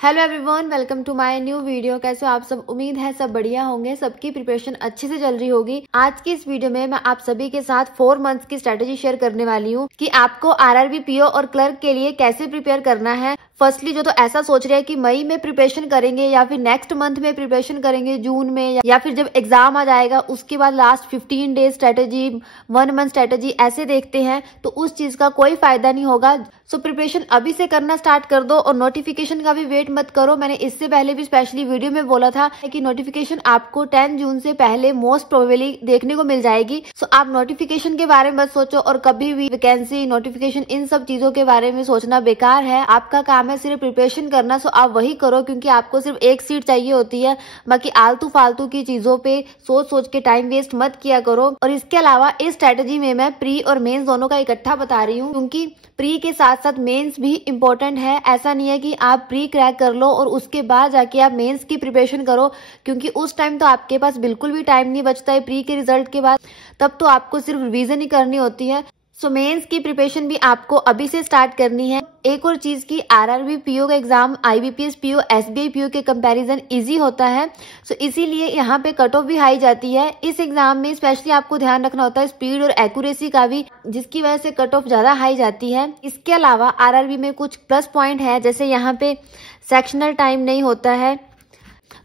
Hello everyone, welcome to my new video. कैसे हो आप सब? उम्मीद है सब बढ़िया होंगे, सबकी प्रिपरेशन अच्छे से चल रही होगी। आज की इस वीडियो में मैं आप सभी के साथ 4 मंथ्स की स्ट्रेटेजी शेयर करने वाली हूँ कि आपको आरआरबी, पीओ और क्लर्क के लिए कैसे प्रिपेयर करना है। फर्स्टली जो तो ऐसा सोच रहे हैं कि मई में प्रिपरेशन करेंगे या फिर नेक्स्ट मंथ में प्रिपरेशन करेंगे, जून में, या फिर जब एग्जाम आ जाएगा उसके बाद last 15 days strategy, 1 month strategy ऐसे देखते हैं, तो उस चीज का कोई फायदा नहीं होगा। सो प्रिपरेशन अभी से करना स्टार्ट कर दो और नोटिफिकेशन का भी वेट मत करो। मैंने इससे पहले भी स्पेशली वीडियो में बोला था कि नोटिफिकेशन आपको 10 जून से पहले मोस्ट प्रोबेबली देखने को मिल जाएगी। सो आप नोटिफिकेशन के बारे में मत सोचो और कभी भी वैकेंसी, नोटिफिकेशन, इन सब चीजों के बारे में सोचना बेकार है। आपका काम है सिर्फ प्रिपरेशन करना। सो आप वही करो क्योंकि आपको सिर्फ एक सीट चाहिए होती है। बाकी आलतू फालतू की चीजों पे सोच सोच के टाइम वेस्ट मत किया करो। और इसके अलावा इस स्ट्रेटेजी में मैं प्री और मेंस दोनों का इकट्ठा बता रही हूँ क्योंकि प्री के साथ साथ मेंस भी इम्पोर्टेंट है। ऐसा नहीं है कि आप प्री क्रैक कर लो और उसके बाद जाके आप मेंस की प्रिपरेशन करो, क्योंकि उस टाइम तो आपके पास बिल्कुल भी टाइम नहीं बचता है प्री के रिजल्ट के बाद। तब तो आपको सिर्फ रिवीजन ही करनी होती है। सो मेंस की प्रिपरेशन भी आपको अभी से स्टार्ट करनी है। एक और चीज की आरआरबी पीओ का exam IBPS PO, SBI PO के कंपैरिजन इजी होता है। सो इसीलिए यहाँ पे कट ऑफ भी हाई जाती है। इस एग्जाम में स्पेशली आपको ध्यान रखना होता है स्पीड और एक्यूरेसी का भी, जिसकी वजह से कट ऑफ ज्यादा हाई जाती है। इसके अलावा आरआरबी में कुछ प्लस पॉइंट है, जैसे यहाँ पे सेक्शनल टाइम नहीं होता है,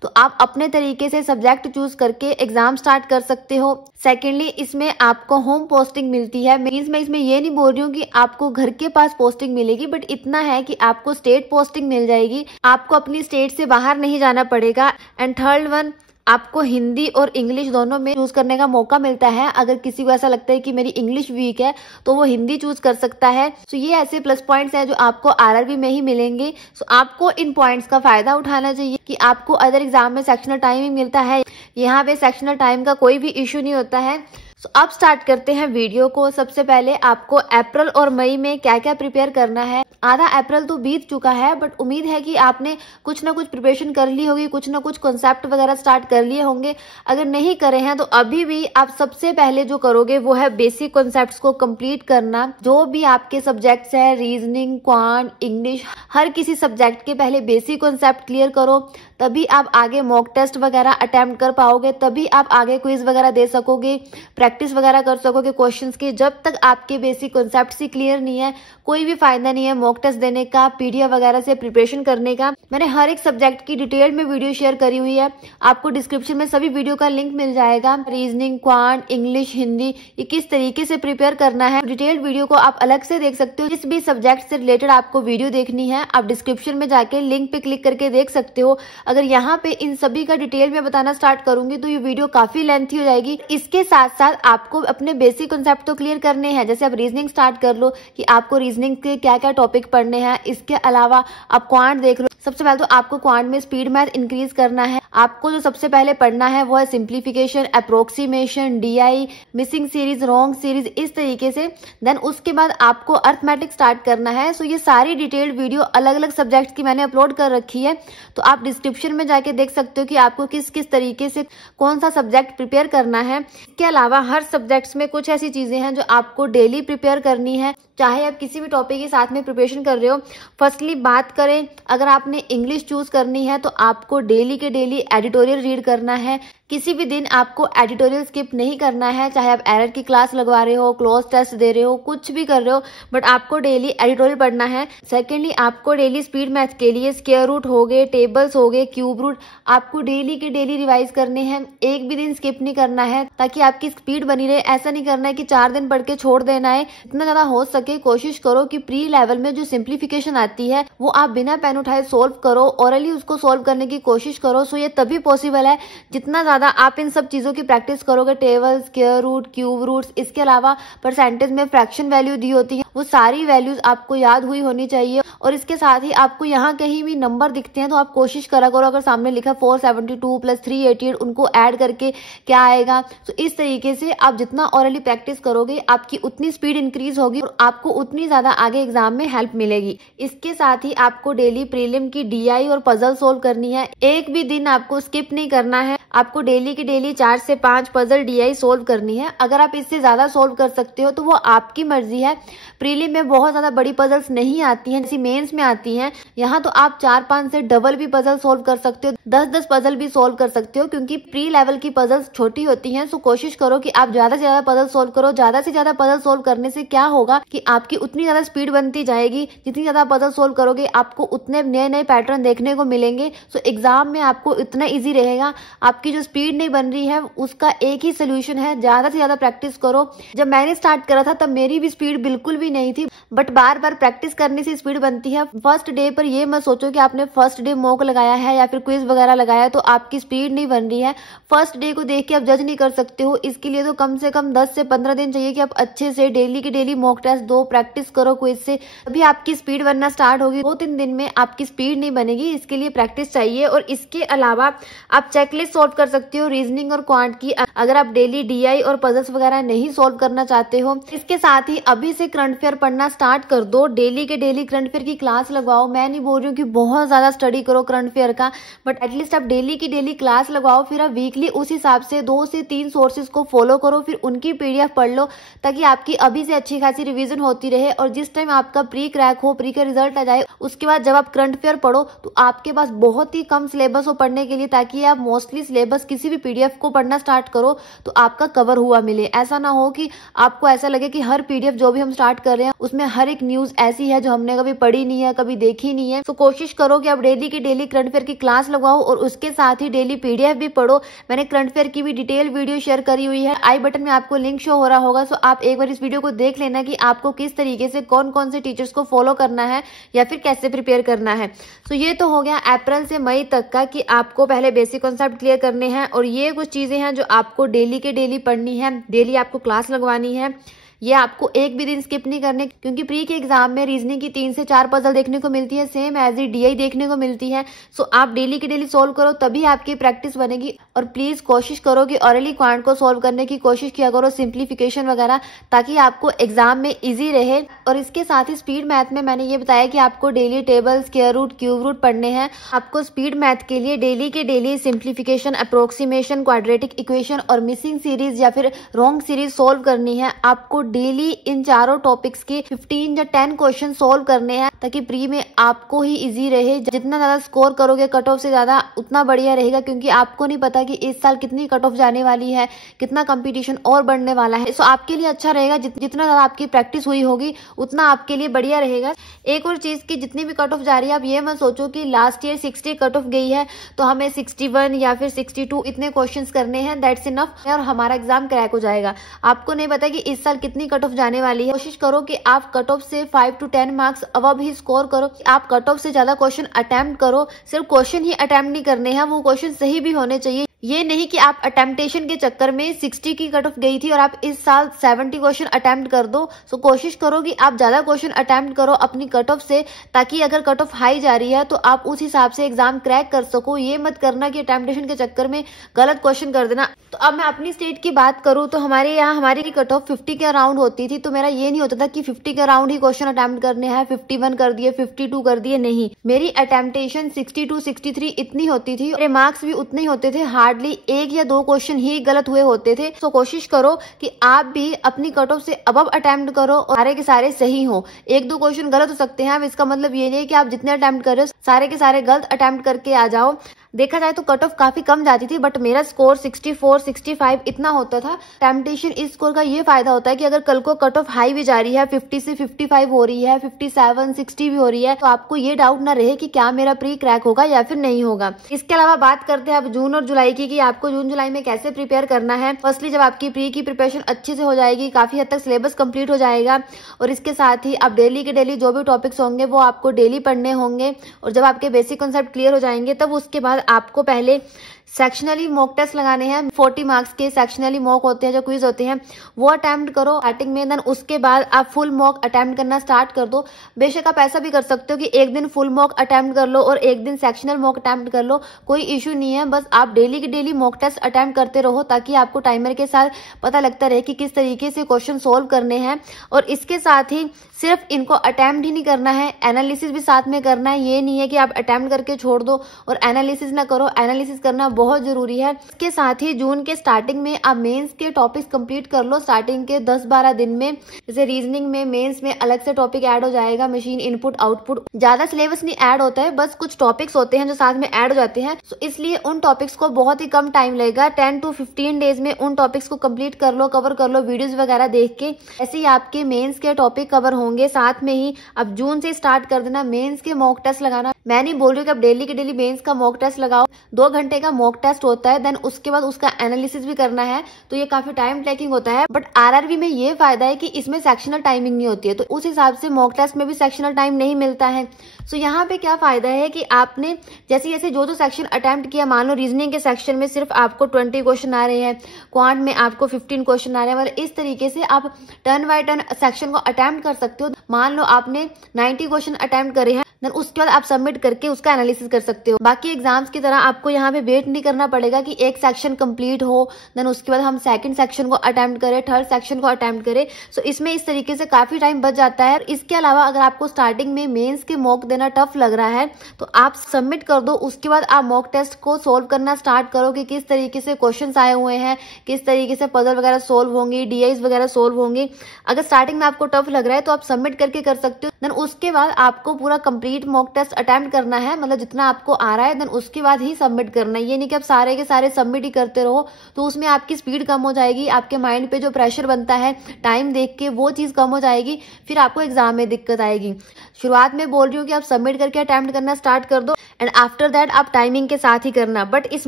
तो आप अपने तरीके से सब्जेक्ट चूज करके एग्जाम स्टार्ट कर सकते हो। सेकेंडली इसमें आपको होम पोस्टिंग मिलती है। मीन्स मैं इसमें ये नहीं बोल रही हूँ कि आपको घर के पास पोस्टिंग मिलेगी, बट इतना है कि आपको स्टेट पोस्टिंग मिल जाएगी। आपको अपनी स्टेट से बाहर नहीं जाना पड़ेगा। एंड थर्ड वन, आपको हिंदी और इंग्लिश दोनों में चूज करने का मौका मिलता है। अगर किसी को ऐसा लगता है कि मेरी इंग्लिश वीक है तो वो हिंदी चूज कर सकता है। सो ये ऐसे प्लस पॉइंट्स हैं जो आपको आरआरबी में ही मिलेंगे। सो आपको इन पॉइंट्स का फायदा उठाना चाहिए कि आपको अदर एग्जाम में सेक्शनल टाइम ही मिलता है, यहाँ पे सेक्शनल टाइम का कोई भी इश्यू नहीं होता है। सो अब स्टार्ट करते हैं वीडियो को। सबसे पहले आपको अप्रैल और मई में क्या क्या प्रिपेयर करना है। आधा अप्रैल तो बीत चुका है, बट उम्मीद है कि आपने कुछ ना कुछ प्रिपरेशन कर ली होगी, कुछ ना कुछ कॉन्सेप्ट वगैरह स्टार्ट कर लिए होंगे। अगर नहीं करे हैं तो अभी भी आप सबसे पहले जो करोगे वो है बेसिक कॉन्सेप्ट्स को कंप्लीट करना। जो भी आपके सब्जेक्ट्स है, रीजनिंग, क्वांट, इंग्लिश, हर किसी सब्जेक्ट के पहले बेसिक कॉन्सेप्ट क्लियर करो, तभी आप आगे मॉक टेस्ट वगैरह अटेम्प्ट कर पाओगे, तभी आप आगे क्विज वगैरह दे सकोगे, प्रैक्टिस वगैरह कर सकोगे क्वेश्चंस की। जब तक आपके बेसिक कॉन्सेप्ट्स ही क्लियर नहीं है, कोई भी फायदा नहीं है मॉक टेस्ट देने का, पीडीएफ वगैरह से प्रिपरेशन करने का। मैंने हर एक सब्जेक्ट की डिटेल में वीडियो शेयर करी हुई है, आपको डिस्क्रिप्शन में सभी वीडियो का लिंक मिल जाएगा। रीजनिंग, क्वांट, इंग्लिश, हिंदी, ये किस तरीके से प्रिपेयर करना है, डिटेल्ड वीडियो को आप अलग से देख सकते हो। जिस भी सब्जेक्ट से रिलेटेड आपको वीडियो देखनी है, आप डिस्क्रिप्शन में जाके लिंक पे क्लिक करके देख सकते हो। अगर यहाँ पे इन सभी का डिटेल में बताना स्टार्ट करूंगी तो ये वीडियो काफी लेंथी हो जाएगी। इसके साथ साथ आपको अपने बेसिक कॉन्सेप्ट तो क्लियर करने हैं। जैसे आप रीजनिंग स्टार्ट कर लो कि आपको रीजनिंग के क्या क्या टॉपिक पढ़ने हैं। इसके अलावा आप क्वांट देख लो। सबसे पहले तो आपको क्वांट में स्पीड मैथ इंक्रीज करना है। आपको जो सबसे पहले पढ़ना है वो है simplification, approximation, DI, missing series, wrong series, इस तरीके से। देन उसके बाद आपको अर्थमेटिक स्टार्ट करना है। सो ये सारी डिटेल्ड वीडियो अलग अलग सब्जेक्ट्स की मैंने अपलोड कर रखी है, तो आप डिस्क्रिप्शन में जाके देख सकते हो कि आपको किस किस तरीके से कौन सा सब्जेक्ट प्रिपेयर करना है। इसके अलावा हर सब्जेक्ट्स में कुछ ऐसी चीजें हैं जो आपको डेली प्रिपेयर करनी है, चाहे आप किसी भी टॉपिक के साथ में प्रिपरेशन कर रहे हो। फर्स्टली बात करें, अगर आपने इंग्लिश चूज करनी है तो आपको डेली के डेली एडिटोरियल रीड करना है। किसी भी दिन आपको एडिटोरियल स्किप नहीं करना है, चाहे आप एरर की क्लास लगवा रहे हो, क्लोज टेस्ट दे रहे हो, कुछ भी कर रहे हो, बट आपको डेली एडिटोरियल पढ़ना है। सेकेंडली आपको डेली स्पीड मैथ के लिए स्क्वायर रूट हो गए, टेबल्स हो गए, क्यूब रूट, आपको डेली के डेली रिवाइज करने हैं। एक भी दिन स्किप नहीं करना है ताकि आपकी स्पीड बनी रहे। ऐसा नहीं करना है कि 4 दिन पढ़ के छोड़ देना है। इतना ज्यादा हो सके कोशिश करो कि प्री लेवल में जो सिंप्लीफिकेशन आती है वो आप बिना पेन उठाए सोल्व करो, ओरली उसको सोल्व करने की कोशिश करो। सो ये तभी पॉसिबल है जितना ज्यादा आप इन सब चीजों की प्रैक्टिस करोगे। Table, square root, cube roots, इसके अलावा परसेंटेज में फ्रैक्शन वैल्यू दी होती है, वो सारी वैल्यूज आपको याद हुई होनी चाहिए। और इसके साथ ही आपको यहाँ कहीं भी नंबर दिखते हैं तो आप कोशिश करा करो, अगर सामने लिखा 472 प्लस 388, उनको ऐड करके क्या आएगा। तो इस तरीके से आप जितना ओरली प्रैक्टिस करोगे आपकी उतनी स्पीड इंक्रीज होगी और आपको उतनी ज्यादा आगे एग्जाम में हेल्प मिलेगी। इसके साथ ही आपको डेली प्रीलिम की डीआई और पजल सोल्व करनी है। एक भी दिन आपको स्किप नहीं करना है। आपको डेली की डेली 4 से 5 पजल डीआई सोल्व करनी है। अगर आप इससे ज्यादा सोल्व कर सकते हो तो वो आपकी मर्जी है, प्रीलिम में बहुत ज्यादा बड़ी पजल्स नहीं आती हैं जैसी मेंस में आती हैं। यहाँ तो आप 4-5 से डबल भी पजल सोल्व कर सकते हो, 10-10 पजल भी सोल्व कर सकते हो, क्योंकि प्री लेवल की पजल्स छोटी होती हैं। सो कोशिश करो कि आप ज्यादा से ज्यादा पजल सोल्व करो। ज्यादा से ज्यादा पजल सोल्व करने से क्या होगा कि आपकी उतनी ज्यादा स्पीड बनती जाएगी। जितनी ज्यादा पजल सोल्व करोगे आपको उतने नए नए पैटर्न देखने को मिलेंगे। सो एग्जाम में आपको इतना ईजी रहेगा। आपकी जो स्पीड नहीं बन रही है उसका एक ही सोल्यूशन है, ज्यादा से ज्यादा प्रैक्टिस करो। जब मैंने स्टार्ट करा था तब मेरी भी स्पीड बिल्कुल भी नहीं थी, बट बार बार प्रैक्टिस करने से स्पीड बनती है। फर्स्ट डे पर ये मत सोचो कि आपने फर्स्ट डे मॉक लगाया है या फिर क्विज वगैरह लगाया तो आपकी स्पीड नहीं बन रही है। फर्स्ट डे को देख के आप जज नहीं कर सकते हो। इसके लिए तो कम से कम 10 से 15 दिन चाहिए कि आप अच्छे से डेली की डेली मॉक टेस्ट दो, प्रैक्टिस करो क्विज से, तभी आपकी स्पीड बनना स्टार्ट होगी। 2-3 दिन में आपकी स्पीड नहीं बनेगी, इसके लिए प्रैक्टिस चाहिए। और इसके अलावा आप चेकलिस्ट सोल्व कर सकते हो रीजनिंग और क्वांट की, अगर आप डेली डीआई और पजल्स वगैरह नहीं सोल्व करना चाहते हो। इसके साथ ही अभी से करंट अफेयर पढ़ना स्टार्ट कर दो, डेली के डेली करंट अफेयर की क्लास लगवाओ। मैं नहीं बोल रही हूँ कि बहुत ज्यादा स्टडी करो करंट अफेयर का, बट एटलीस्ट आप डेली की डेली क्लास लगवाओ। फिर आप वीकली उस हिसाब से 2 से 3 सोर्सेज को फॉलो करो, फिर उनकी पीडीएफ पढ़ लो, ताकि आपकी अभी से अच्छी खासी रिवीजन होती रहे। और जिस टाइम आपका प्री क्रैक हो, प्री का रिजल्ट आ जाए, उसके बाद जब आप करंट अफेयर पढ़ो तो आपके पास बहुत ही कम सिलेबस हो पढ़ने के लिए, ताकि आप मोस्टली सिलेबस किसी भी पीडीएफ को पढ़ना स्टार्ट करो तो आपका कवर हुआ मिले। ऐसा ना हो कि आपको ऐसा लगे कि हर पीडीएफ जो भी हम स्टार्ट कर रहे हैं उसमें हर एक न्यूज ऐसी है जो हमने कभी पढ़ी नहीं है, कभी देखी नहीं है। तो कोशिश करो कि आप डेली की डेली करंट अफेयर की क्लास लगवाओ और उसके साथ ही डेली पीडीएफ भी पढ़ो। मैंने करंट अफेयर की भी डिटेल वीडियो शेयर करी हुई है, आई बटन में आपको लिंक शो हो रहा होगा। सो आप एक बार इस वीडियो को देख लेना कि आपको किस तरीके से कौन कौन से टीचर्स को फॉलो करना है या फिर कैसे प्रिपेयर करना है। सो ये तो हो गया अप्रैल से मई तक का कि आपको पहले बेसिक कॉन्सेप्ट क्लियर करने हैं। और ये कुछ चीजें हैं जो आपको डेली के डेली पढ़नी है, डेली आपको क्लास लगवानी है। ये आपको एक भी दिन स्किप नहीं करने, क्योंकि प्री के एग्जाम में रीजनिंग की 3 से 4 पजल देखने को मिलती है, सेम एज ई डीआई देखने को मिलती है। सो आप डेली की डेली सोल्व करो, तभी आपकी प्रैक्टिस बनेगी। और प्लीज कोशिश करो कि ऑरली क्वांट को सोल्व करने की कोशिश किया करो, सिंप्लीफिकेशन वगैरह, ताकि आपको एग्जाम में इजी रहे। और इसके साथ ही स्पीड मैथ में मैंने ये बताया कि आपको daily table, square root, cube root पढ़ने हैं। आपको स्पीड मैथ के लिए डेली के daily simplification, approximation, quadratic equation और मिसिंग सीरीज या फिर रॉन्ग सीरीज सोल्व करनी है। आपको डेली इन चारों टॉपिक्स के 15 या 10 क्वेश्चन सोल्व करने हैं, ताकि प्री में आपको ही इजी रहे। जितना ज्यादा स्कोर करोगे कट ऑफ से ज्यादा, उतना बढ़िया रहेगा, क्योंकि आपको नहीं पता कि इस साल कितनी कट ऑफ जाने वाली है, कितना कंपटीशन और बढ़ने वाला है। सो आपके लिए अच्छा रहेगा, जितना ज्यादा आपकी प्रैक्टिस हुई होगी उतना आपके लिए बढ़िया रहेगा। एक और चीज की जितनी भी कट ऑफ जा रही है, आप ये मत सोचो कि लास्ट ईयर 60 कट ऑफ गई है तो हमें 61 या फिर 62 इतने क्वेश्चंस करने हैं, दैट्स इनफ और हमारा एग्जाम क्रैक हो जाएगा। आपको नहीं पता कि इस साल कितनी कट ऑफ जाने वाली है। कोशिश करो कि आप कट ऑफ से 5 to 10 marks above he score करो। आप कट ऑफ से ज्यादा क्वेश्चन अटेम्प्ट करो। सिर्फ क्वेश्चन ही अटेम्प्ट नहीं करने हैं, वो क्वेश्चन सही भी होने चाहिए। ये नहीं कि आप अटेम्प्टेशन के चक्कर में 60 की कट ऑफ गई थी और आप इस साल 70 क्वेश्चन अटेम्प्ट कर दो। सो कोशिश करो कि आप ज्यादा क्वेश्चन अटेम्प्ट करो अपनी कट ऑफ से, ताकि अगर कट ऑफ हाई जा रही है तो आप उस हिसाब से एग्जाम क्रैक कर सको। ये मत करना कि अटेम्प्टेशन के चक्कर में गलत क्वेश्चन कर देना। तो अब मैं अपनी स्टेट की बात करूं तो हमारे यहाँ हमारी कट ऑफ 50 के अराउंड होती थी। तो मेरा ये नहीं होता था कि 50 के अराउंड ही क्वेश्चन अटेम्प्ट करने हैं, 51 कर दिए, 52 कर दिए, नहीं। मेरी अटेम्प्टेशन 62, 63 इतनी होती थी। मेरे मार्क्स भी उतने ही होते थे, हार्डली 1 या 2 क्वेश्चन ही गलत हुए होते थे। तो कोशिश करो कि आप भी अपनी कट ऑफ से अबव अटेम्प्ट करो और सारे के सारे सही हो। 1-2 क्वेश्चन गलत हो सकते हैं, अब इसका मतलब ये नहीं कि आप जितने अटेम्प्ट कर रहे हो सारे के सारे गलत अटेम्प्ट करके आ जाओ। देखा जाए तो कट ऑफ काफी कम जाती थी, बट मेरा स्कोर 64, 65 इतना होता था। टेम्पटेशन इस स्कोर का ये फायदा होता है कि अगर कल को कट ऑफ हाई भी जा रही है, 50 से 55 हो रही है, 57, 60 भी हो रही है, तो आपको ये डाउट ना रहे कि क्या मेरा प्री क्रैक होगा या फिर नहीं होगा। इसके अलावा बात करते हैं अब जून और जुलाई की, कि आपको जून जुलाई में कैसे प्रिपेयर करना है। फर्स्टली जब आपकी प्री की प्रिपरेशन अच्छे से हो जाएगी, काफी हद तक सिलेबस कंप्लीट हो जाएगा, और इसके साथ ही आप डेली के डेली जो भी टॉपिक्स होंगे वो आपको डेली पढ़ने होंगे। और जब आपके बेसिक कॉन्सेप्ट क्लियर हो जाएंगे, तब उसके बाद आपको पहले सेक्शनली मॉक टेस्ट लगाने हैं। 40 मार्क्स के सेक्शनली मॉक होते हैं, जो क्विज होते हैं, वो अटेम्प्ट करो स्टार्टिंग में। देन उसके बाद आप फुल मॉक अटेम्प्ट करना स्टार्ट कर दो। बेशक आप ऐसा भी कर सकते हो कि एक दिन फुल मॉक अटेम्प्ट कर लो और एक दिन सेक्शनल मॉक अटेम्प्ट कर लो, कोई इशू नहीं है। बस आप डेली की डेली मॉक टेस्ट अटेम्प्ट करते रहो, ताकि आपको टाइमर के साथ पता लगता रहे कि किस तरीके से क्वेश्चन सोल्व करने हैं। और इसके साथ ही सिर्फ इनको अटेम्प्ट ही नहीं करना है, एनालिसिस भी साथ में करना है। ये नहीं है कि आप अटेम्प्ट करके छोड़ दो और एनालिसिस ना करो, एनालिसिस करना बहुत जरूरी है। इसके साथ ही जून के स्टार्टिंग में आप मेंस के टॉपिक्स कंप्लीट कर लो स्टार्टिंग के 10-12 दिन में। जैसे रीजनिंग में मेंस में अलग से टॉपिक ऐड हो जाएगा, मशीन इनपुट आउटपुट, ज्यादा सिलेबस नहीं ऐड होता है, बस कुछ टॉपिक्स होते हैं जो साथ में ऐड हो जाते हैं। तो इसलिए उन टॉपिक्स को बहुत ही कम टाइम लगेगा, 10 to 15 डेज में उन टॉपिक्स को कंप्लीट कर लो, कवर कर लो वीडियोस वगैरह देख के। ऐसे ही आपके मेंस के टॉपिक कवर होंगे। साथ में ही अब जून से स्टार्ट कर देना मेंस के मॉक टेस्ट लगाना। मैं नहीं बोल रही हूँ कि आप डेली के डेली मेंस का मॉक टेस्ट लगाओ, 2 घंटे का मॉक टेस्ट होता है, देन उसके बाद उसका एनालिसिस भी करना है, तो ये काफी टाइम टेकिंग होता है। बट आरआरबी में ये फायदा है कि इसमें सेक्शनल टाइमिंग नहीं होती है, तो उस हिसाब से मॉक टेस्ट में भी सेक्शनल टाइम नहीं मिलता है। सो यहाँ पे क्या फायदा है कि आपने जैसे जैसे जो सेक्शन अटेम्प्ट किया, मान लो रीजनिंग के सेक्शन में सिर्फ आपको 20 क्वेश्चन आ रहे हैं, क्वांट में आपको 15 क्वेश्चन आ रहे हैं, मतलब इस तरीके से आप टर्न बाय टर्न सेक्शन को अटेम्प्ट कर सकते हो। मान लो आपने 90 क्वेश्चन अटेम्प्ट करे हैं, देन उसके बाद आप सबमिट करके उसका एनालिसिस कर सकते हो। बाकी एग्जाम्स की तरह आपको यहाँ पे वेट नहीं करना पड़ेगा कि एक सेक्शन कंप्लीट हो, देन उसके बाद हम सेकंड सेक्शन को अटेम्प्ट करें, थर्ड सेक्शन को अटेम्प्ट करें। सो इसमें इस तरीके से काफी टाइम बच जाता है। इसके अलावा अगर आपको स्टार्टिंग में मेंस के मॉक देना टफ लग रहा है तो आप सबमिट कर दो, उसके बाद आप मॉक टेस्ट को सोल्व करना स्टार्ट करो कि किस तरीके से क्वेश्चन आए हुए हैं, किस तरीके से पजल वगैरह सोल्व होंगी, डीआईज वगैरह सोल्व होंगे। अगर स्टार्टिंग में आपको टफ लग रहा है तो आप सबमिट करके कर सकते हो। देन उसके बाद आपको पूरा कंप्लीट मॉक टेस्ट अटेम्प्ट करना है, मतलब जितना आपको आ रहा है, देन उसके बाद ही सबमिट करना है। ये नहीं कि आप सारे के सारे सबमिट ही करते रहो, तो उसमें आपकी स्पीड कम हो जाएगी, आपके माइंड पे जो प्रेशर बनता है टाइम देख के वो चीज कम हो जाएगी, फिर आपको एग्जाम में दिक्कत आएगी। शुरुआत में बोल रही हूँ कि आप सबमिट करके अटेम्प्ट करना स्टार्ट कर दो, एंड आफ्टर दैट आप टाइमिंग के साथ ही करना। बट इस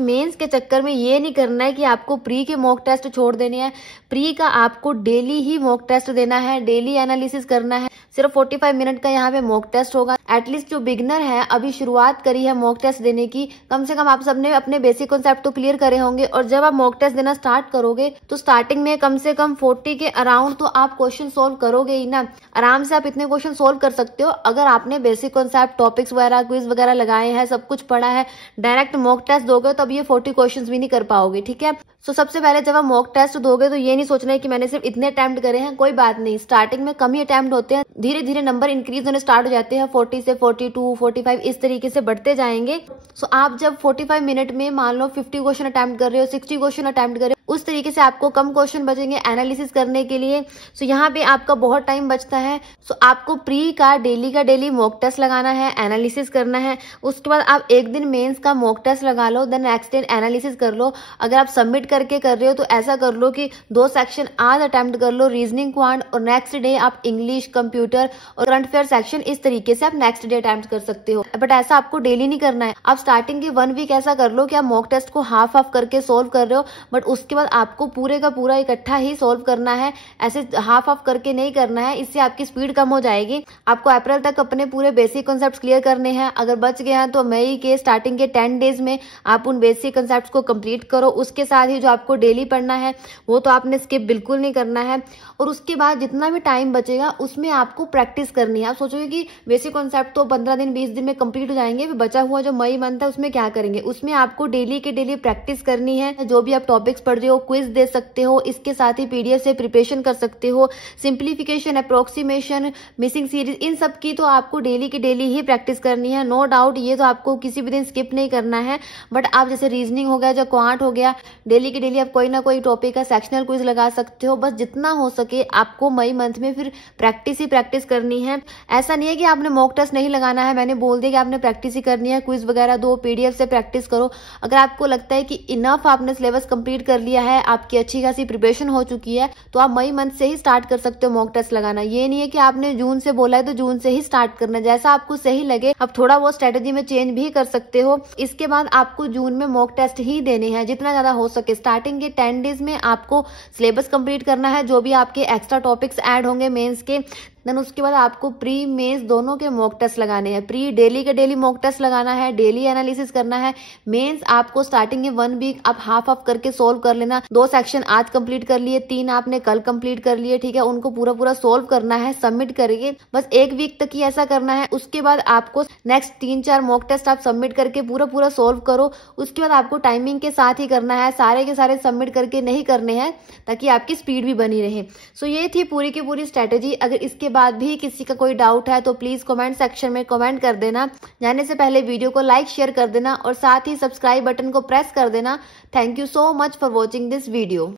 मेंस के चक्कर में ये नहीं करना है कि आपको प्री के मॉक टेस्ट छोड़ देने हैं। प्री का आपको डेली ही मॉक टेस्ट देना है, डेली एनालिसिस करना है। सिर्फ 45 मिनट का यहाँ पे मॉक टेस्ट होगा। एटलीस्ट जो बिगनर है, अभी शुरुआत करी है मॉक टेस्ट देने की, कम से कम आप सबने अपने बेसिक कॉन्सेप्ट तो क्लियर करे होंगे। और जब आप मॉक टेस्ट देना स्टार्ट करोगे तो स्टार्टिंग में कम से कम 40 के अराउंड तो आप क्वेश्चन सोल्व करोगे ही ना। आराम से आप इतने क्वेश्चन सोल्व कर सकते हो अगर आपने बेसिक कॉन्सेप्ट, टॉपिक्स वगैरह, क्विज वगैरह लगाए हैं, सब कुछ पढ़ा है। डायरेक्ट मॉक टेस्ट दोगे तो अब ये 40 क्वेश्चन भी नहीं कर पाओगे, ठीक है। सो सबसे पहले जब आप मॉक टेस्ट दोगे तो ये नहीं सोचना है कि मैंने सिर्फ इतने अटेम्प्ट करे हैं। कोई बात नहीं, स्टार्टिंग में कम ही अटेम्प्ट होते हैं, धीरे धीरे नंबर इंक्रीज होने स्टार्ट हो जाते हैं। 40 से 42, 45 इस तरीके से बढ़ते जाएंगे। सो आप जब 45 मिनट में मान लो 50 क्वेश्चन अटेम्प्ट कर रहे हो, 60 क्वेश्चन अटेम्प्ट कर रहे हो, उस तरीके से आपको कम क्वेश्चन बचेंगे एनालिसिस करने के लिए। सो यहाँ पे आपका बहुत टाइम बचता है। सो आपको प्री का डेली मॉक टेस्ट लगाना है, एनालिसिस करना है। उसके बाद आप एक दिन मेंस का मॉक टेस्ट लगा लो, देन नेक्स्ट डे एनालिसिस कर लो। अगर आप सबमिट करके कर रहे हो तो ऐसा कर लो कि 2 सेक्शन आज अटेम्प्ट कर लो, रीजनिंग, क्वांट, और नेक्स्ट डे आप इंग्लिश, कंप्यूटर और करंट अफेयर सेक्शन, इस तरीके से आप नेक्स्ट डे अटेम्प्ट कर सकते हो। बट ऐसा आपको डेली नहीं करना है। आप स्टार्टिंग के 1 वीक ऐसा कर लो कि आप मॉक टेस्ट को हाफ करके सोल्व कर रहे हो, बट उसके बाद आपको पूरे का पूरा इकट्ठा ही सोल्व करना है। ऐसे हाफ करके नहीं करना है, इससे आपकी स्पीड कम हो जाएगी। आपको अप्रैल तक अपने पूरे बेसिक कॉन्सेप्ट क्लियर करने हैं। अगर बच गए हैं तो मई के स्टार्टिंग के 10 डेज में आप उन बेसिक कॉन्सेप्ट को कंप्लीट करो। उसके साथ ही जो आपको डेली पढ़ना है वो तो आपने स्किप बिल्कुल नहीं करना है। और उसके बाद जितना भी टाइम बचेगा उसमें आपको प्रैक्टिस करनी है। आप सोचोगे कि बेसिक कॉन्सेप्ट तो 15 दिन 20 दिन में कंप्लीट हो जाएंगे, फिर बचा हुआ जो मई मंथ है उसमें क्या करेंगे। उसमें आपको डेली के डेली प्रैक्टिस करनी है। जो भी आप टॉपिक्स पढ़ रहे हो क्विज दे सकते हो, इसके साथ ही पीडीएफ से प्रिपरेशन कर सकते हो। सिंप्लीफिकेशन, अप्रोक्सीमेशन, मिसिंग सीरीज, इन सब की तो आपको डेली की डेली ही प्रैक्टिस करनी है। नो डाउट ये तो आपको किसी भी दिन स्किप नहीं करना है। बट आप जैसे रीजनिंग हो गया, जो क्वांट हो गया, डेली की डेली आप कोई ना कोई टॉपिक का सेक्शनल क्विज लगा सकते हो। बस जितना हो सके आपको मई मंथ में फिर प्रैक्टिस ही प्रैक्टिस करनी है। ऐसा नहीं है कि आपने मॉक टेस्ट नहीं लगाना है, मैंने बोल दिया कि आपने प्रैक्टिस ही करनी है। क्विज वगैरह दो, पीडीएफ से प्रैक्टिस करो। अगर आपको लगता है कि इनफ आपने सिलेबस कंप्लीट कर लिया है, आपकी अच्छी खासी प्रिपरेशन हो चुकी है, तो आप मई मंथ से ही स्टार्ट कर सकते हो मॉक टेस्ट लगाना। ये नहीं है कि आपने जून से बोला है तो जून से ही स्टार्ट करना, जैसा आपको सही लगे। अब थोड़ा बहुत स्ट्रेटेजी में चेंज भी कर सकते हो। इसके बाद आपको जून में मॉक टेस्ट ही देने हैं जितना ज्यादा हो सके। स्टार्टिंग के 10 डेज में आपको सिलेबस कंप्लीट करना है, जो भी आपके एक्स्ट्रा टॉपिक्स ऐड होंगे मेंस के। देन उसके बाद आपको प्री मेंस दोनों के मॉक टेस्ट लगाने हैं। प्री डेली के डेली मॉक टेस्ट लगाना है, डेली एनालिसिस करना है। मेंस आपको स्टार्टिंग के 1 वीक आप हाफ करके सोल्व कर लेना। 2 सेक्शन आज कंप्लीट कर लिए, 3 आपने कल कंप्लीट कर लिए, ठीक है। उनको पूरा पूरा सोल्व करना है, सबमिट करेंगे। बस 1 वीक तक ही ऐसा करना है। उसके बाद आपको नेक्स्ट 3-4 मॉक टेस्ट आप सबमिट करके पूरा पूरा सोल्व करो। उसके बाद आपको टाइमिंग के साथ ही करना है, सारे के सारे सबमिट करके नहीं करने हैं, ताकि आपकी स्पीड भी बनी रहे। सो ये थी पूरी की पूरी स्ट्रेटेजी। अगर इसके बाद भी किसी का कोई डाउट है तो प्लीज कमेंट सेक्शन में कमेंट कर देना। जाने से पहले वीडियो को लाइक शेयर कर देना और साथ ही सब्सक्राइब बटन को प्रेस कर देना। Thank you so much for watching this video.